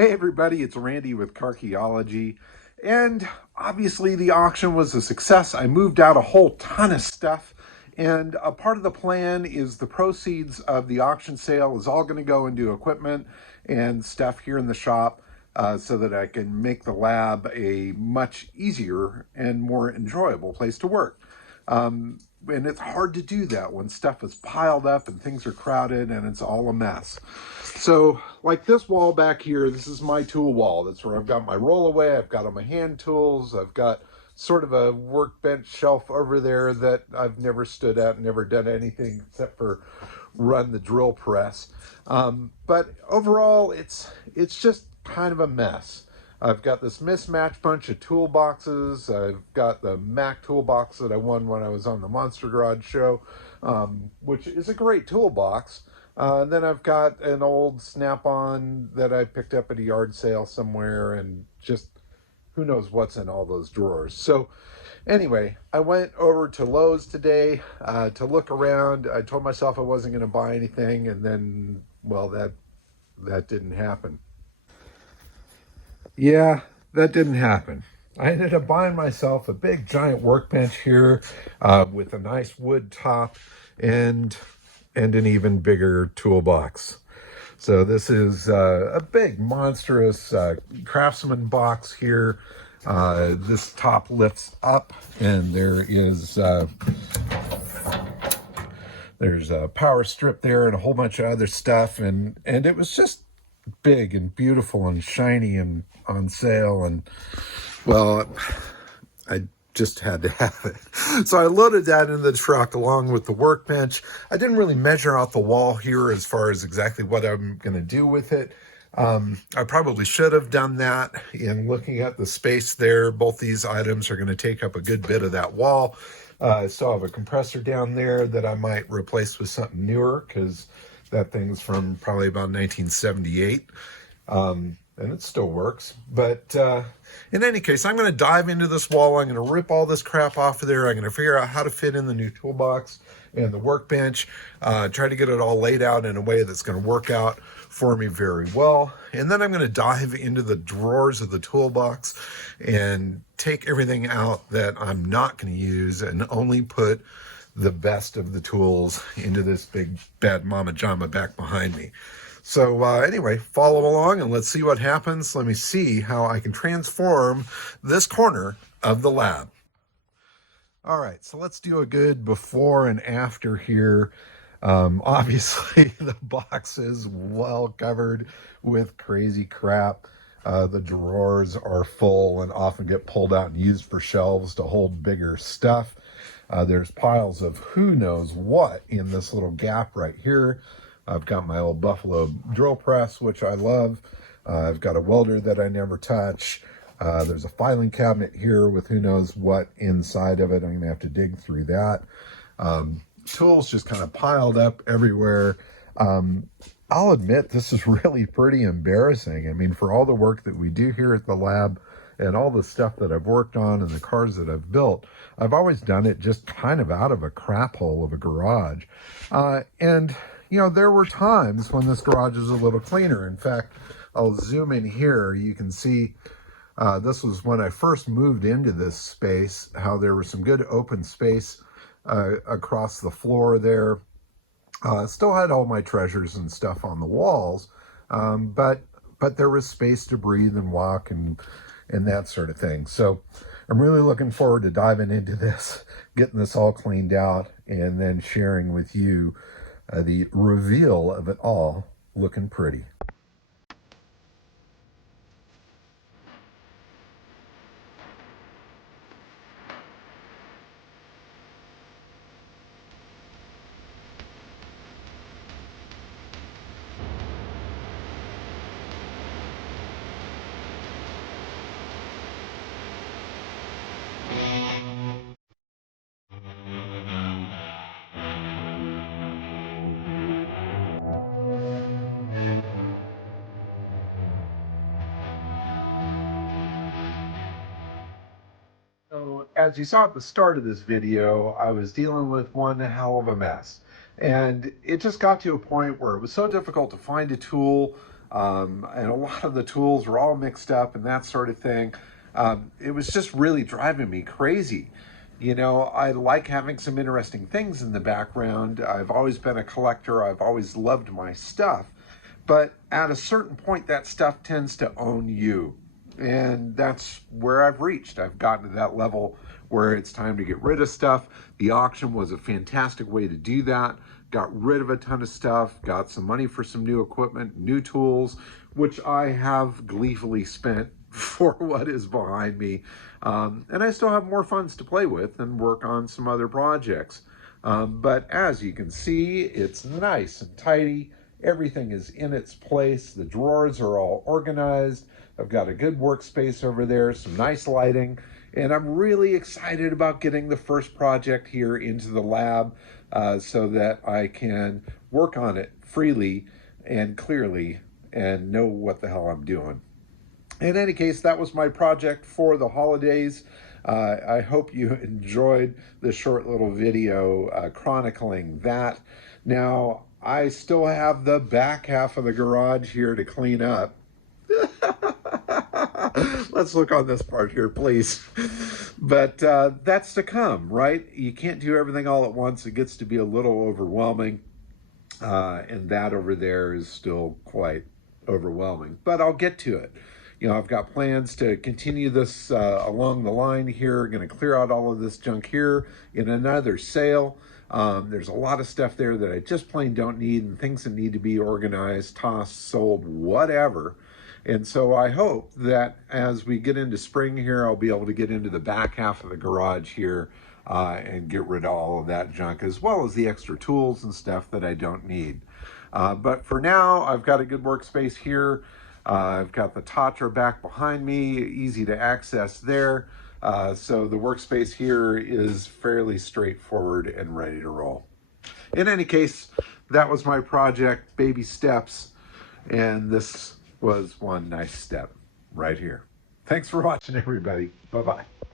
Hey everybody, it's Randy with Carchaeology. And obviously the auction was a success. I moved out a whole ton of stuff. And a part of the plan is the proceeds of the auction sale is all going to go into equipment and stuff here in the shop so that I can make the lab a much easier and more enjoyable place to work. And it's hard to do that when stuff is piled up and things are crowded and it's all a mess. So like this wall back here, this is my tool wall. That's where I've got my rollaway, I've got all my hand tools, I've got sort of a workbench shelf over there that I've never stood at, never done anything except for run the drill press. But overall, it's just kind of a mess. I've got this mismatched bunch of toolboxes. I've got the Mac toolbox that I won when I was on the Monster Garage show, which is a great toolbox. And then I've got an old Snap-on that I picked up at a yard sale somewhere, and just who knows what's in all those drawers. So anyway, I went over to Lowe's today to look around. I told myself I wasn't going to buy anything, and then, well, that didn't happen. Yeah, that didn't happen. I ended up buying myself a big giant workbench here with a nice wood top and an even bigger toolbox. So this is a big monstrous Craftsman box here. This top lifts up and there's a power strip there and a whole bunch of other stuff, and it was just big and beautiful and shiny and on sale, and well, I just had to have it. So I loaded that in the truck along with the workbench. I didn't really measure out the wall here as far as exactly what I'm going to do with it. I probably should have done that in looking at the space there. Both these items are going to take up a good bit of that wall. I still have a compressor down there that I might replace with something newer because that thing's from probably about 1978. And it still works. But in any case, I'm going to dive into this wall. I'm going to rip all this crap off of there. I'm going to figure out how to fit in the new toolbox and the workbench, try to get it all laid out in a way that's going to work out for me very well. And then I'm going to dive into the drawers of the toolbox and take everything out that I'm not going to use and only put the best of the tools into this big bad mama jama back behind me. So anyway, follow along and let's see what happens. Let me see how I can transform this corner of the lab. All right, so let's do a good before and after here. Obviously, the box is well covered with crazy crap. The drawers are full and often get pulled out and used for shelves to hold bigger stuff. There's piles of who knows what in this little gap right here. I've got my old Buffalo drill press, which I love. I've got a welder that I never touch. There's a filing cabinet here with who knows what inside of it. I'm going to have to dig through that. Tools just kind of piled up everywhere. I'll admit this is really pretty embarrassing. I mean, for all the work that we do here at the lab and all the stuff that I've worked on and the cars that I've built, I've always done it just kind of out of a crap hole of a garage. And you know, there were times when this garage was a little cleaner. In fact, I'll zoom in here. You can see this was when I first moved into this space, how there was some good open space across the floor there. Still had all my treasures and stuff on the walls, but there was space to breathe and walk and that sort of thing. So I'm really looking forward to diving into this, getting this all cleaned out, and then sharing with you the reveal of it all looking pretty. So, as you saw at the start of this video, I was dealing with one hell of a mess. And it just got to a point where it was so difficult to find a tool and a lot of the tools were all mixed up and that sort of thing. It was just really driving me crazy. You know, I like having some interesting things in the background. I've always been a collector. I've always loved my stuff. But at a certain point, that stuff tends to own you. And that's where I've reached. I've gotten to that level where it's time to get rid of stuff. The auction was a fantastic way to do that. Got rid of a ton of stuff, got some money for some new equipment, new tools, which I have gleefully spent for what is behind me. And I still have more funds to play with and work on some other projects. But as you can see, it's nice and tidy. Everything is in its place. The drawers are all organized. I've got a good workspace over there, some nice lighting, and I'm really excited about getting the first project here into the lab so that I can work on it freely and clearly and know what the hell I'm doing. In any case, that was my project for the holidays. I hope you enjoyed this short little video chronicling that. Now, I still have the back half of the garage here to clean up. Let's look on this part here, please. But that's to come, right? You can't do everything all at once. It gets to be a little overwhelming. And that over there is still quite overwhelming. But I'll get to it. You know, I've got plans to continue this along the line here. Going to clear out all of this junk here in another sale. There's a lot of stuff there that I just plain don't need, and things that need to be organized, tossed, sold, whatever. And so I hope that as we get into spring here, I'll be able to get into the back half of the garage here and get rid of all of that junk, as well as the extra tools and stuff that I don't need. But for now, I've got a good workspace here. I've got the Tatra back behind me, easy to access there. So the workspace here is fairly straightforward and ready to roll. In any case, that was my project, baby steps, and this was one nice step right here. Thanks for watching, everybody. Bye-bye.